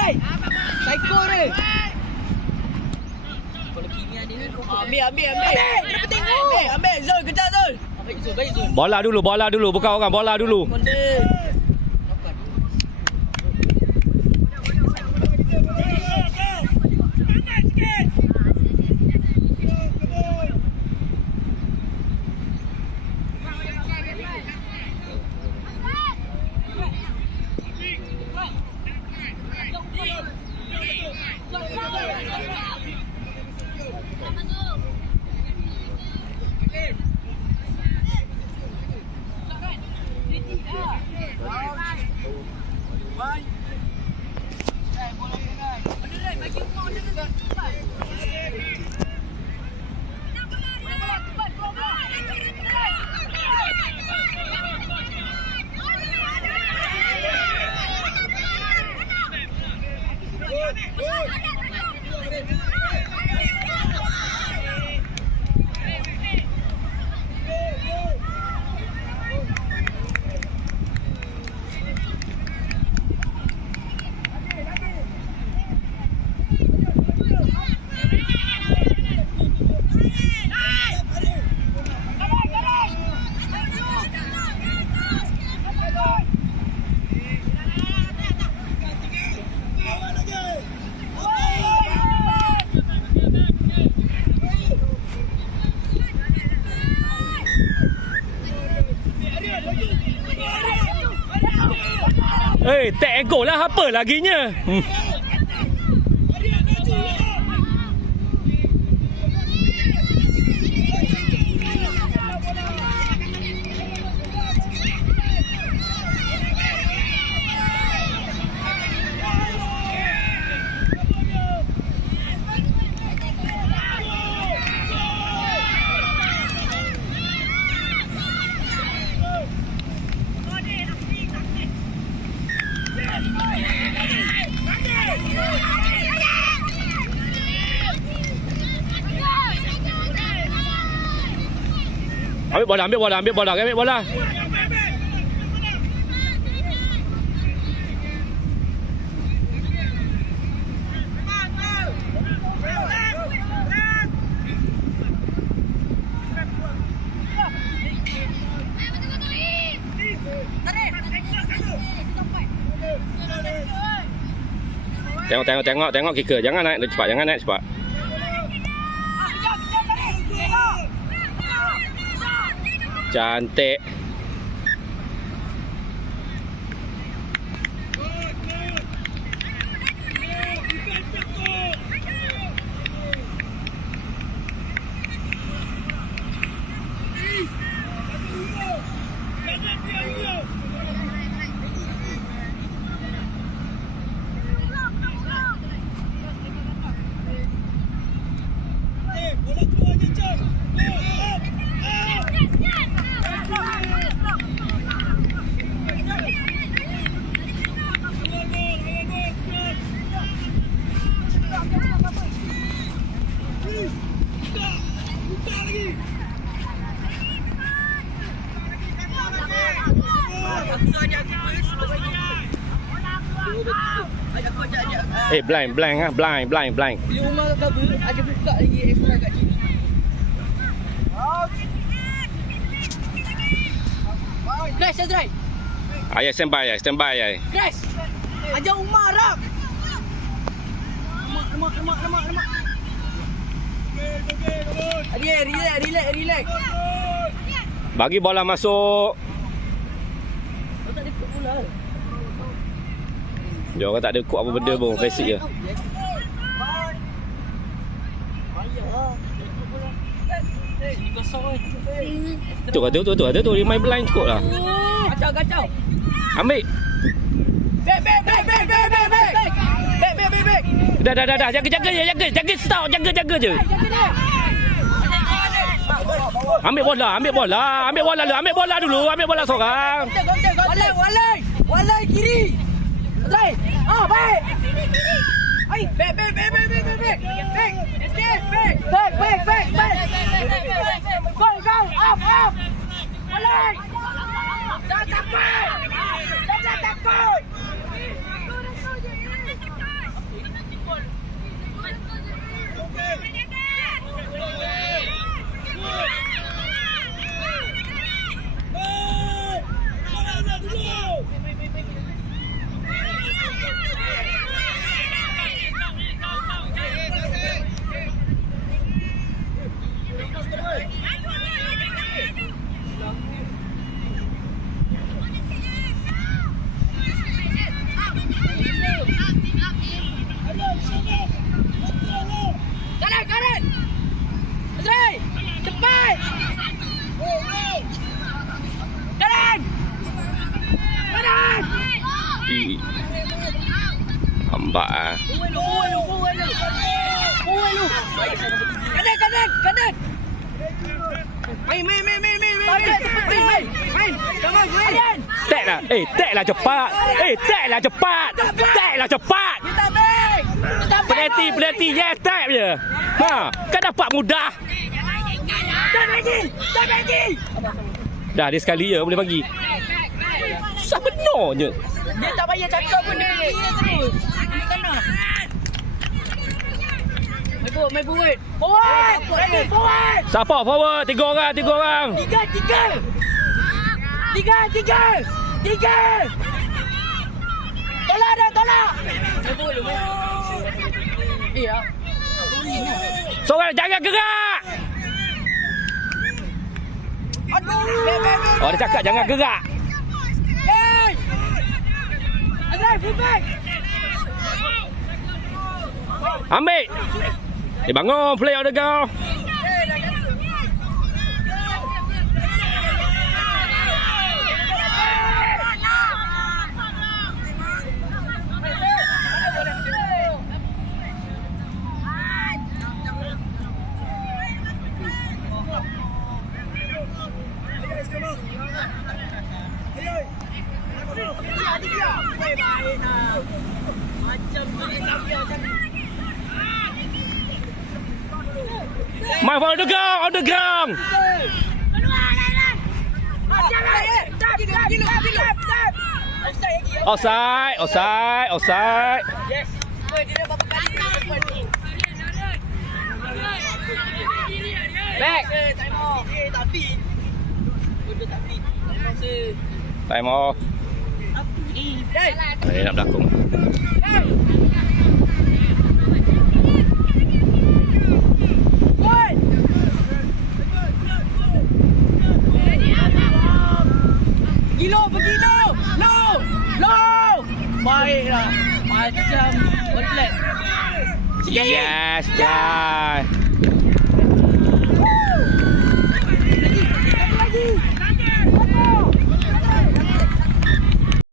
Azrai. Psycho dia. Kalau kini ada ni kau ambil ambil ambil. Ambil, tengok. Ambil, ambil Zul kejar Zul. Baik Zul, baik Zul. Bola dulu, bola dulu. Bukan orang, bola dulu. Good. Hey, Tak ego lah apa laginya. Hmm. Ambil bola, ambil bola, ambil bola, ambil bola. Tengok, tengok, tengok, tengok kicker. Jangan naik cepat, jangan naik cepat. Chante. Let's go! Eh, blind, blind ah, blind, blind, blind. Bila rumah cover, ada buka lagi extra kat sini. Nice, Azrai. Ayah standby, ayah standby, ayah. Guys, ajar Umar ram. Lemak, lemak, lemak, lemak, lemak. Adi, relax, relax, relax. Bagi bola masuk. Kau tak ada ikut bola. Dia orang tak ada kod apa benda pun, basic je. Tu kata tu tu ada tu dia main blind cukup lah. Kacau, kacau. Ambil. Back, back, back, back, back, back, back. Back, back, back, back. Dah dah dah dah jaga jaga je jaga jaga stop jaga jaga je. Jaga dia. Ambil bola, ambil bola, ambil bola dulu, ambil bola dulu, ambil bola seorang. Walai, walai. Walai kiri. Azrai. Ah, baik. Ai, back, back, back, back. Back. Escape, back. Back, back, back, back. Go, go. Up, up. Walai. Jangan takut. Jangan takut. Buat lu. Kanan, kanan, kanan. Main, main, main, main, main, main. Main, main, main. Come on, main. Tek lah. Eh, tek lah cepat. Eh, tek lah cepat. Tek lah cepat. Kita back. Penalti, penalti. Yes, tek je. Ha, kan dapat mudah. Tak lagi. Tak lagi. Dah, dia sekali je boleh bagi. Benar je. Dia tak payah cakap pun dia pergi terus. Ambil kanan. Main forward, main forward. Forward. Ready, forward. Siapa forward? Tiga orang, tiga orang. Tiga, tiga. Tiga, tiga. Tiga. Tolak dah, tolak. Main forward dulu. Eh. Seorang jangan gerak. Aduh. Oh, dia cakap jangan gerak. Yes. Azrai, full back. Ambil. Eh, bangun. Play on the My on the ground, on the ground. Offside, offside, offside. Back. Time off. Đấy, làm đặc cũng. Kilo, begilo, lo, lo. Baiklah, macam outlet. Yes, yes.